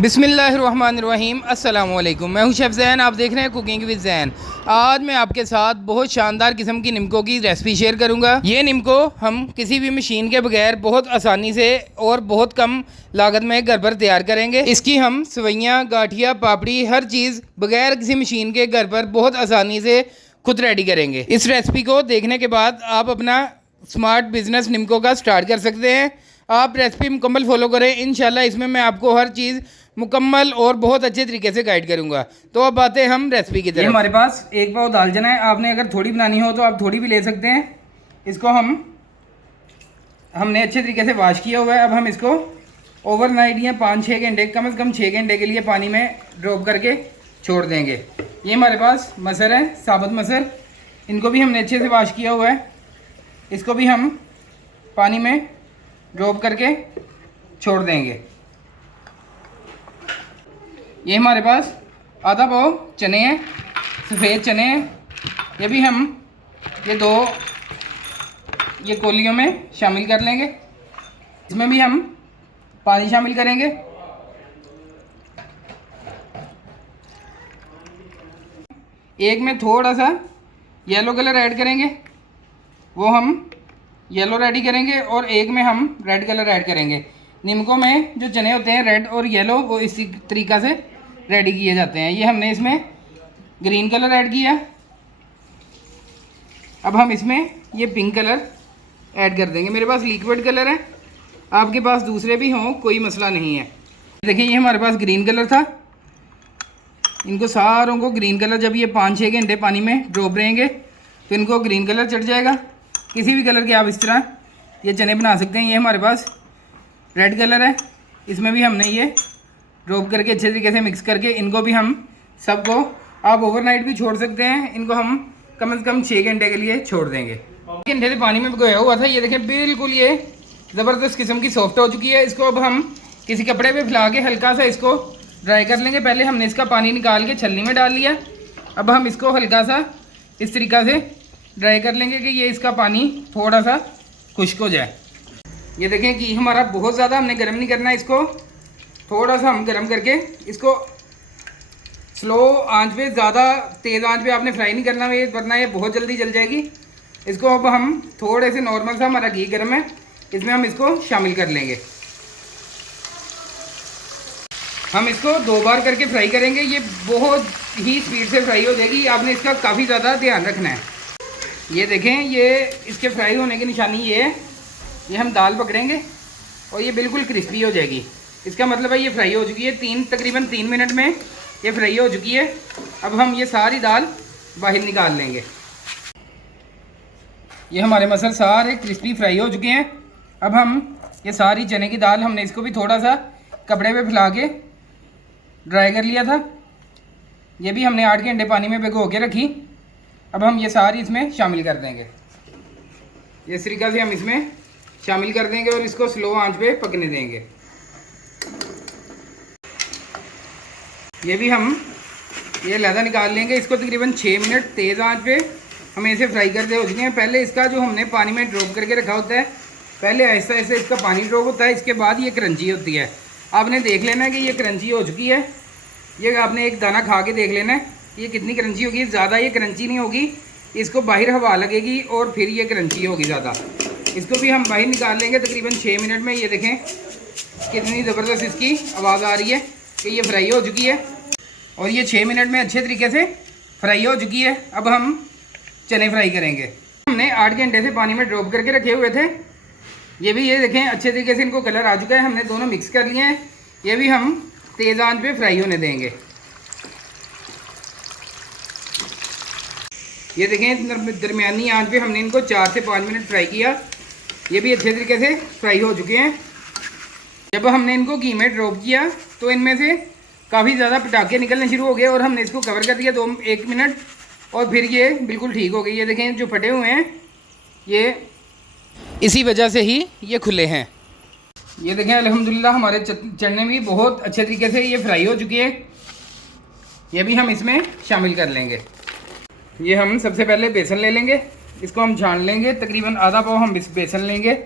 बिस्मिल्लाहिर्रहमानिर्रहीम। अस्सलाम वालेकुम। मैं हूं शेफ़ ज़ैन, आप देख रहे हैं कुकिंग विद ज़ैन। आज मैं आपके साथ बहुत शानदार किस्म की निम्को की रेसिपी शेयर करूंगा। ये निम्को हम किसी भी मशीन के बगैर बहुत आसानी से और बहुत कम लागत में घर पर तैयार करेंगे। इसकी हम सवैयाँ, गाठिया, पापड़ी, हर चीज़ बगैर किसी मशीन के घर पर बहुत आसानी से खुद रेडी करेंगे। इस रेसिपी को देखने के बाद आप अपना स्मार्ट बिजनेस निम्को का स्टार्ट कर सकते हैं। आप रेसिपी मुकम्मल फॉलो करें, इंशाल्लाह इसमें मैं आपको हर चीज़ मुकम्मल और बहुत अच्छे तरीके से गाइड करूंगा। तो अब आते हैं हम रेसिपी की तरफ। हमारे पास एक पाव दाल चना है। आपने अगर थोड़ी बनानी हो तो आप थोड़ी भी ले सकते हैं। इसको हमने अच्छे तरीके से वॉश किया हुआ है। अब हम इसको ओवरनाइट या 5-6 घंटे, कम से कम 6 घंटे के लिए पानी में ड्रॉप करके छोड़ देंगे। ये हमारे पास मसर है, साबुत मसर। इनको भी हमने अच्छे से वॉश किया हुआ है। इसको भी हम पानी में ड्रॉप करके छोड़ देंगे। ये हमारे पास आधा पाव चने हैं, सफ़ेद चने हैं। ये भी हम ये कोलियों में शामिल कर लेंगे। इसमें भी हम पानी शामिल करेंगे। एक में थोड़ा सा येलो कलर ऐड करेंगे, वो हम येलो रेडी करेंगे, और एक में हम रेड कलर ऐड करेंगे। निम्को में जो चने होते हैं रेड और येलो, वो इसी तरीक़ा से रेडी किए जाते हैं। ये हमने इसमें ग्रीन कलर ऐड किया। अब हम इसमें ये पिंक कलर ऐड कर देंगे। मेरे पास लिक्विड कलर है, आपके पास दूसरे भी हों कोई मसला नहीं है। देखिए ये हमारे पास ग्रीन कलर था। इनको सारों को ग्रीन कलर, जब ये 5-6 घंटे पानी में ड्रॉप रहेंगे तो इनको ग्रीन कलर चढ़ जाएगा। किसी भी कलर के आप इस तरह ये चने बना सकते हैं। ये हमारे पास रेड कलर है, इसमें भी हमने ये ड्रॉप करके अच्छे तरीके से मिक्स करके इनको भी हम सबको, आप ओवरनाइट भी छोड़ सकते हैं। इनको हम कम से कम 6 घंटे के लिए छोड़ देंगे। घंटे से पानी में भिगोया हुआ था। ये देखें बिल्कुल ये ज़बरदस्त किस्म की सॉफ्ट हो चुकी है। इसको अब हम किसी कपड़े पे फैला के हल्का सा इसको ड्राई कर लेंगे। पहले हमने इसका पानी निकाल के छलनी में डाल लिया। अब हम इसको हल्का सा इस तरीक़ा से ड्राई कर लेंगे कि ये इसका पानी थोड़ा सा खुश्क हो जाए। ये देखें कि हमारा बहुत ज़्यादा हमने गर्म नहीं करना है। इसको थोड़ा सा हम गर्म करके इसको स्लो आंच पे, ज़्यादा तेज़ आंच पे आपने फ्राई नहीं करना है, वरना ये बहुत जल्दी जल जाएगी। इसको अब हम थोड़े से नॉर्मल सा, हमारा घी गर्म है, इसमें हम इसको शामिल कर लेंगे। हम इसको 2 बार करके फ्राई करेंगे। ये बहुत ही स्पीड से फ्राई हो जाएगी। आपने इसका काफ़ी ज़्यादा ध्यान रखना है। ये देखें, ये इसके फ्राई होने की निशानी ये है। ये हम दाल पकड़ेंगे और ये बिल्कुल क्रिस्पी हो जाएगी। इसका मतलब है ये फ्राई हो चुकी है। तकरीबन 3 मिनट में ये फ्राई हो चुकी है। अब हम ये सारी दाल बाहर निकाल लेंगे। ये हमारे मसल सारे क्रिस्पी फ्राई हो चुके हैं। अब हम ये सारी चने की दाल, हमने इसको भी थोड़ा सा कपड़े पे फैला के ड्राई कर लिया था। ये भी हमने 8 घंटे पानी में भिगो के रखी। अब हम ये सारी इसमें शामिल कर देंगे। इस तरीक़ा से हम इसमें शामिल कर देंगे और इसको स्लो आंच पे पकने देंगे। ये भी हम ये लहदा निकाल लेंगे। इसको तकरीबन 6 मिनट तेज़ आंच पे हमें इसे फ्राई करते हो चुके हैं। पहले इसका जो हमने पानी में ड्रॉप करके रखा होता है, पहले ऐसा ऐसे इसका पानी ड्रॉप होता है, इसके बाद ये क्रंची होती है। आपने देख लेना है कि ये क्रंची हो चुकी है। ये आपने एक दाना खा के देख लेना है कि ये कितनी क्रंची होगी। ज़्यादा ये क्रंची नहीं होगी, इसको बाहर हवा लगेगी और फिर ये क्रंची होगी ज़्यादा। इसको भी हम बाहर निकाल लेंगे तकरीबन 6 मिनट में। ये देखें कितनी ज़बरदस्त इसकी आवाज़ आ रही है कि ये फ्राई हो चुकी है, और ये 6 मिनट में अच्छे तरीके से फ्राई हो चुकी है। अब हम चने फ्राई करेंगे। हमने 8 घंटे से पानी में ड्रॉप करके रखे हुए थे। ये भी ये देखें अच्छे तरीके से इनको कलर आ चुका है। हमने दोनों मिक्स कर लिए हैं। ये भी हम तेज़ आंच पे फ्राई होने देंगे। ये देखें दरमियानी आंच पे हमने इनको 4 से 5 मिनट फ्राई किया। ये भी अच्छे तरीके से फ्राई हो चुके हैं। जब हमने इनको घी में ड्रॉप किया तो इनमें से काफ़ी ज़्यादा पटाखे निकलने शुरू हो गए, और हमने इसको कवर कर दिया 1 मिनट, और फिर ये बिल्कुल ठीक हो गई। ये देखें जो फटे हुए हैं ये इसी वजह से ही ये खुले हैं। ये देखें अल्हम्दुलिल्लाह हमारे चने भी बहुत अच्छे तरीके से ये फ्राई हो चुकी है। ये भी हम इसमें शामिल कर लेंगे। ये हम सबसे पहले बेसन ले लेंगे, इसको हम छान लेंगे। तकरीबन आधा पाव हम बेसन लेंगे।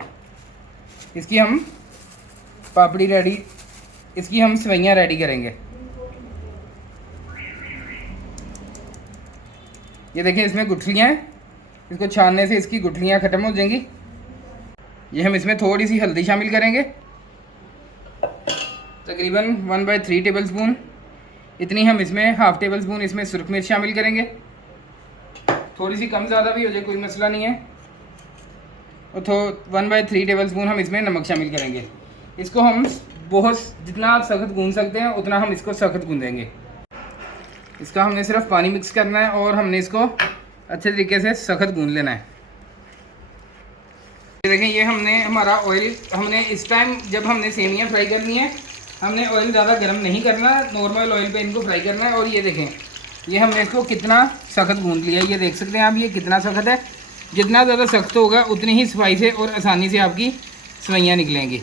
इसकी हम पापड़ी रेडी इसकी हम सवैयाँ रेडी करेंगे। ये देखिए इसमें गुठलियाँ हैं, इसको छानने से इसकी गुठलियाँ ख़त्म हो जाएंगी। ये हम इसमें थोड़ी सी हल्दी शामिल करेंगे, तकरीबन 1/3 टेबल स्पून। इतनी हम इसमें हाफ़ टेबल स्पून इसमें सुरख मिर्च शामिल करेंगे। थोड़ी सी कम ज़्यादा भी हो जाए कोई मसला नहीं है। और 1/3 टेबल स्पून हम इसमें नमक शामिल करेंगे। इसको हम बहुत जितना सख्त गूंद सकते हैं उतना हम इसको सख्त गूंदेंगे। इसका हमने सिर्फ पानी मिक्स करना है और हमने इसको अच्छे तरीके से सख्त गूंद लेना है। ये देखें, ये हमने हमारा ऑयल, हमने इस टाइम जब हमने सेमियां फ्राई करनी है हमने ऑयल ज़्यादा गर्म नहीं करना, नॉर्मल ऑयल पे इनको फ्राई करना है। और ये देखें, ये हमने इसको कितना सख्त गूंद लिया है, ये देख सकते हैं आप, ये कितना सख्त है। जितना ज़्यादा सख्त होगा उतनी ही सफाई से और आसानी से आपकी सवैयाँ निकलेंगी।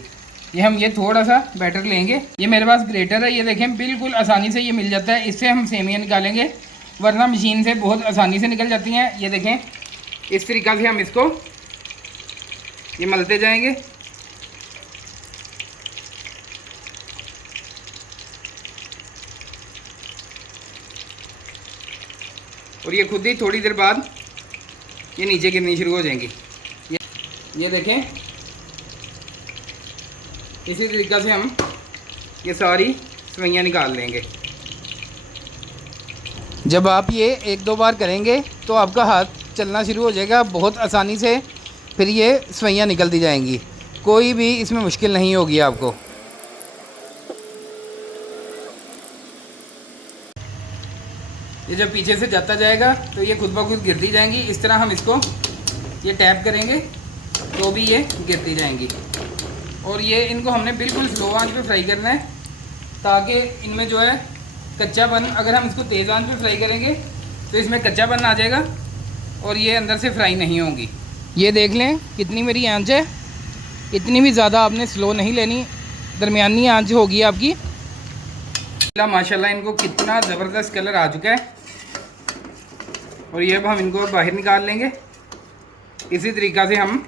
ये हम ये थोड़ा सा बैटर लेंगे। ये मेरे पास ग्रेटर है, ये देखें बिल्कुल आसानी से ये मिल जाता है। इससे हम सेमियाँ निकालेंगे, वरना मशीन से बहुत आसानी से निकल जाती हैं। ये देखें, इस तरीक़ा से हम इसको ये मलते जाएंगे। और ये खुद ही थोड़ी देर बाद ये नीचे गिरनी शुरू हो जाएंगी। ये देखें, इसी तरीक़ा से हम ये सारी सवैयाँ निकाल लेंगे। जब आप ये 1-2 बार करेंगे तो आपका हाथ चलना शुरू हो जाएगा बहुत आसानी से, फिर ये सवैयाँ निकलती जाएंगी। कोई भी इसमें मुश्किल नहीं होगी आपको। ये जब पीछे से जाता जाएगा तो ये खुद ब खुद गिरती जाएंगी। इस तरह हम इसको ये टैप करेंगे तो भी ये गिरती जाएंगी। और ये इनको हमने बिल्कुल स्लो आंच पे फ्राई करना है, ताकि इनमें जो है कच्चापन, अगर हम इसको तेज़ आंच पे फ्राई करेंगे तो इसमें कच्चापन आ जाएगा और ये अंदर से फ्राई नहीं होंगी। ये देख लें कितनी मेरी आंच है, इतनी भी ज़्यादा आपने स्लो नहीं लेनी, दरमियानी आंच होगी आपकी। माशाल्लाह इनको कितना ज़बरदस्त कलर आ चुका है। और ये अब हम इनको बाहर निकाल लेंगे। इसी तरीक़ा से हम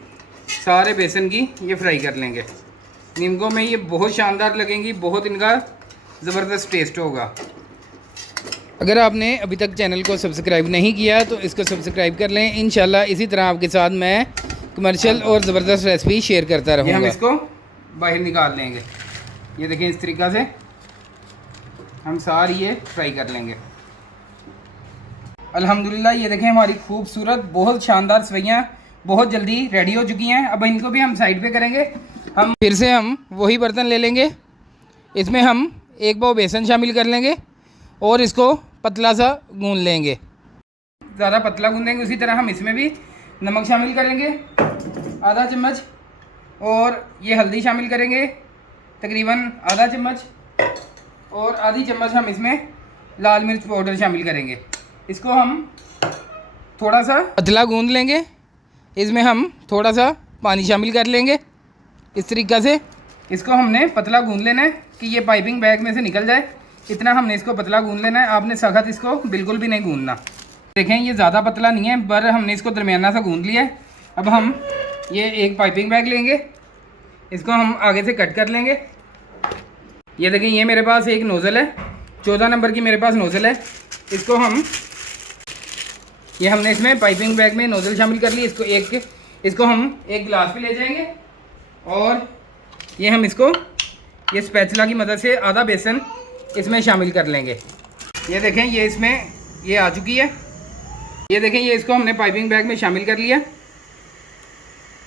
सारे बेसन की ये फ्राई कर लेंगे। नीमकों में ये बहुत शानदार लगेंगी, बहुत इनका ज़बरदस्त टेस्ट होगा। अगर आपने अभी तक चैनल को सब्सक्राइब नहीं किया तो इसको सब्सक्राइब कर लें। इंशाल्लाह इसी तरह आपके साथ मैं कमर्शियल और ज़बरदस्त रेसिपी शेयर करता रहूँगा। हम इसको बाहर निकाल लेंगे। ये देखें, इस तरीक़ा से हम सारी ये फ्राई कर लेंगे। अल्हम्दुलिल्लाह ये देखें, हमारी खूबसूरत बहुत शानदार सवैयाँ बहुत जल्दी रेडी हो चुकी हैं। अब इनको भी हम साइड पे करेंगे। हम फिर से हम वही बर्तन ले लेंगे, इसमें हम 1 पाव बेसन शामिल कर लेंगे और इसको पतला सा गूंद लेंगे। ज़्यादा पतला गूंदेंगे। उसी तरह हम इसमें भी नमक शामिल करेंगे आधा चम्मच, और ये हल्दी शामिल करेंगे तकरीबन आधा चम्मच, और आधी चम्मच हम इसमें लाल मिर्च पाउडर शामिल करेंगे। इसको हम थोड़ा सा पतला गूंद लेंगे। इसमें हम थोड़ा सा पानी शामिल कर लेंगे। इस तरीक़ा से इसको हमने पतला गूंद लेना है कि ये पाइपिंग बैग में से निकल जाए, इतना हमने इसको पतला गूंद लेना है। आपने सख्त इसको बिल्कुल भी नहीं गूंदना। देखें, ये ज़्यादा पतला नहीं है, पर हमने इसको दरमियाना सा गूंद लिया है। अब हम ये एक पाइपिंग बैग लेंगे, इसको हम आगे से कट कर लेंगे। ये देखें, ये मेरे पास एक नोज़ल है, 14 नंबर की मेरे पास नोज़ल है। इसको हम ये हमने इसमें पाइपिंग बैग में नोज़ल शामिल कर ली। इसको हम एक गिलास पे ले जाएंगे और ये हम इसको ये स्पैचुला की मदद से आधा बेसन इसमें शामिल कर लेंगे। ये देखें, ये इसमें ये आ चुकी है। ये देखें, ये इसको हमने पाइपिंग बैग में शामिल कर लिया।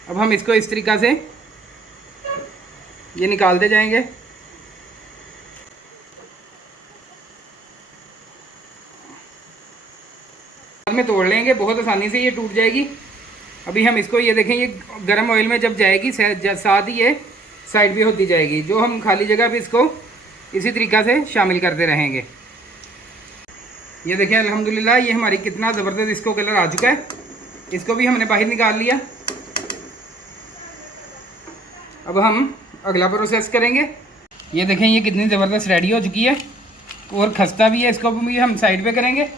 अब हम इसको इस तरीक़ा से ये निकालते जाएंगे। में तोड़ लेंगे, बहुत आसानी से ये टूट जाएगी। अभी हम इसको ये देखें, ये गर्म ऑयल में जब जाएगी साथ ही ये साइड भी होती जाएगी। जो हम खाली जगह पे इसको इसी तरीक़ा से शामिल करते रहेंगे। ये देखें, अल्हम्दुलिल्लाह ये हमारी कितना ज़बरदस्त इसको कलर आ चुका है। इसको भी हमने बाहर निकाल लिया। अब हम अगला प्रोसेस करेंगे। ये देखें, ये कितनी ज़बरदस्त रेडी हो चुकी है और खस्ता भी है। इसको भी हम साइड पे करेंगे।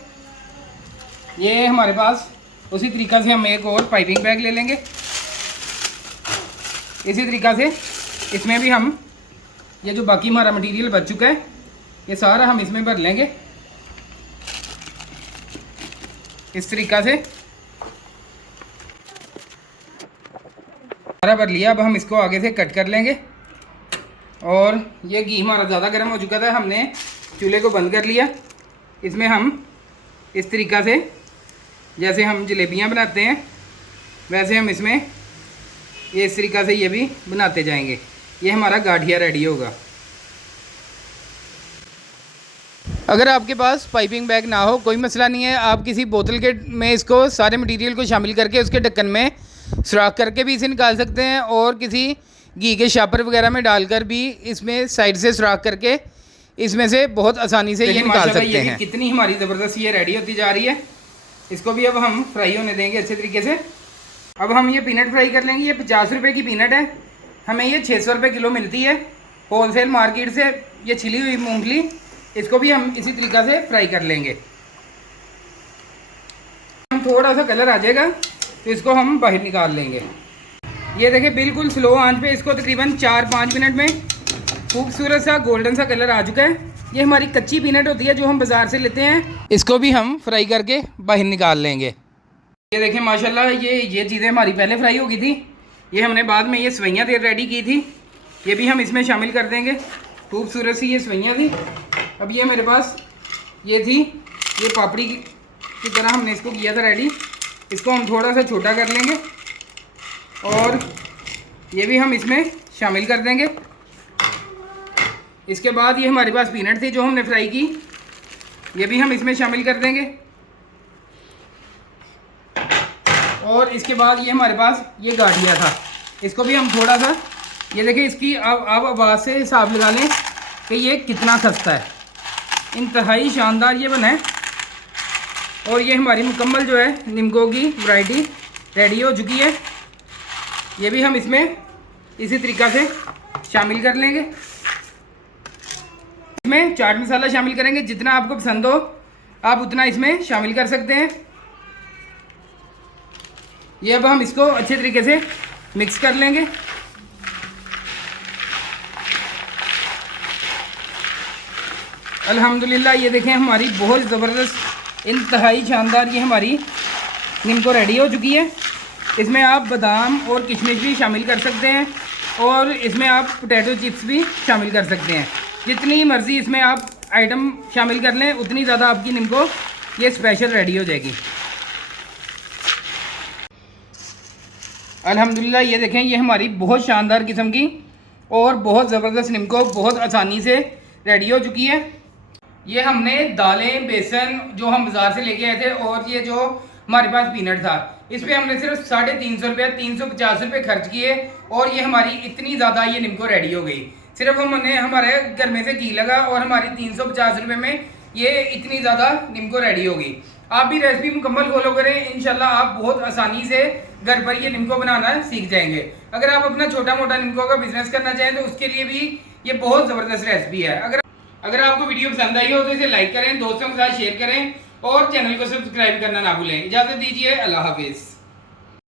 ये हमारे पास उसी तरीक़ा से हम एक और पाइपिंग बैग ले लेंगे। इसी तरीक़ा से इसमें भी हम ये जो बाकी हमारा मटेरियल बच चुका है ये सारा हम इसमें भर लेंगे इस तरीक़ा से। सारा भर लिया। अब हम इसको आगे से कट कर लेंगे। और ये घी हमारा ज़्यादा गर्म हो चुका था, हमने चूल्हे को बंद कर लिया। इसमें हम इस तरीक़ा से जैसे हम जलेबियाँ बनाते हैं वैसे हम इसमें ये इस तरीक़ा से ये भी बनाते जाएंगे। ये हमारा गाठिया रेडी होगा। अगर आपके पास पाइपिंग बैग ना हो कोई मसला नहीं है, आप किसी बोतल के में इसको सारे मटेरियल को शामिल करके उसके ढक्कन में सुराख करके भी इसे निकाल सकते हैं और किसी घी के शापर वगैरह में डालकर भी इसमें साइड से सुराख करके इसमें से बहुत आसानी से ये निकाल सकते हैं। कितनी हमारी ज़बरदस्त ये रेडी होती जा रही है। इसको भी अब हम फ्राई होने देंगे अच्छे तरीके से। अब हम ये पीनट फ्राई कर लेंगे। ये 50 रुपये की पीनट है, हमें ये 600 रुपये किलो मिलती है होलसेल मार्केट से। ये छिली हुई मूंगफली, इसको भी हम इसी तरीक़ा से फ्राई कर लेंगे। हम थोड़ा सा कलर आ जाएगा तो इसको हम बाहर निकाल लेंगे। ये देखिए बिल्कुल स्लो आंच पे इसको तकरीबन 4-5 मिनट में खूबसूरत सा गोल्डन सा कलर आ चुका है। ये हमारी कच्ची पीनट होती है जो हम बाज़ार से लेते हैं। इसको भी हम फ्राई करके बाहर निकाल लेंगे। ये देखें माशाल्लाह ये चीज़ें हमारी पहले फ्राई हो गई थी। ये हमने बाद में ये सवैयाँ रेडी की थी, ये भी हम इसमें शामिल कर देंगे। खूबसूरत सी ये सवैयाँ थी। अब ये मेरे पास ये थी, ये पापड़ी की तरह हमने इसको किया था रेडी। इसको हम थोड़ा सा छोटा कर लेंगे और ये भी हम इसमें शामिल कर देंगे। इसके बाद ये हमारे पास पीनट थी जो हमने फ्राई की, ये भी हम इसमें शामिल कर देंगे। और इसके बाद ये हमारे पास ये गाठिया था, इसको भी हम थोड़ा सा, ये देखिए इसकी आप आवाज़ से हिसाब लगा लें कि ये कितना सस्ता है। इंतहाई शानदार ये बना है। और ये हमारी मुकम्मल जो है निम्को की वैरायटी रेडी हो चुकी है। ये भी हम इसमें इसी तरीक़ा से शामिल कर लेंगे। इसमें चाट मसाला शामिल करेंगे, जितना आपको पसंद हो आप उतना इसमें शामिल कर सकते हैं। ये अब हम इसको अच्छे तरीके से मिक्स कर लेंगे। अल्हम्दुलिल्लाह ये देखें हमारी बहुत ज़बरदस्त इंतहाई शानदार ये हमारी निम्को रेडी हो चुकी है। इसमें आप बादाम और किशमिश भी शामिल कर सकते हैं और इसमें आप पोटैटो चिप्स भी शामिल कर सकते हैं। जितनी मर्ज़ी इसमें आप आइटम शामिल कर लें उतनी ज़्यादा आपकी निम्को ये स्पेशल रेडी हो जाएगी। अल्हम्दुलिल्लाह ये देखें ये हमारी बहुत शानदार किस्म की और बहुत ज़बरदस्त निम्को बहुत आसानी से रेडी हो चुकी है। ये हमने दालें बेसन जो हम बाज़ार से लेके आए थे और ये जो हमारे पास पीनट था इस पर हमने सिर्फ 350 रुपये 350 रुपये खर्च किए और ये हमारी इतनी ज़्यादा ये निम्को रेडी हो गई। सिर्फ हमने हमारे घर में से घी लगा और हमारी 350 रुपये में ये इतनी ज़्यादा निम्को रेडी हो गई। आप भी रेसिपी मुकम्मल फॉलो करें, इंशाल्लाह आप बहुत आसानी से घर पर ये निम्को बनाना सीख जाएंगे। अगर आप अपना छोटा मोटा निम्को का बिजनेस करना चाहें तो उसके लिए भी ये बहुत ज़बरदस्त रेसिपी है। अगर आपको वीडियो पसंद आई हो तो इसे लाइक करें, दोस्तों के साथ शेयर करें और चैनल को सब्सक्राइब करना ना भूलें। इजाज़त दीजिए, अल्लाह हाफिज़।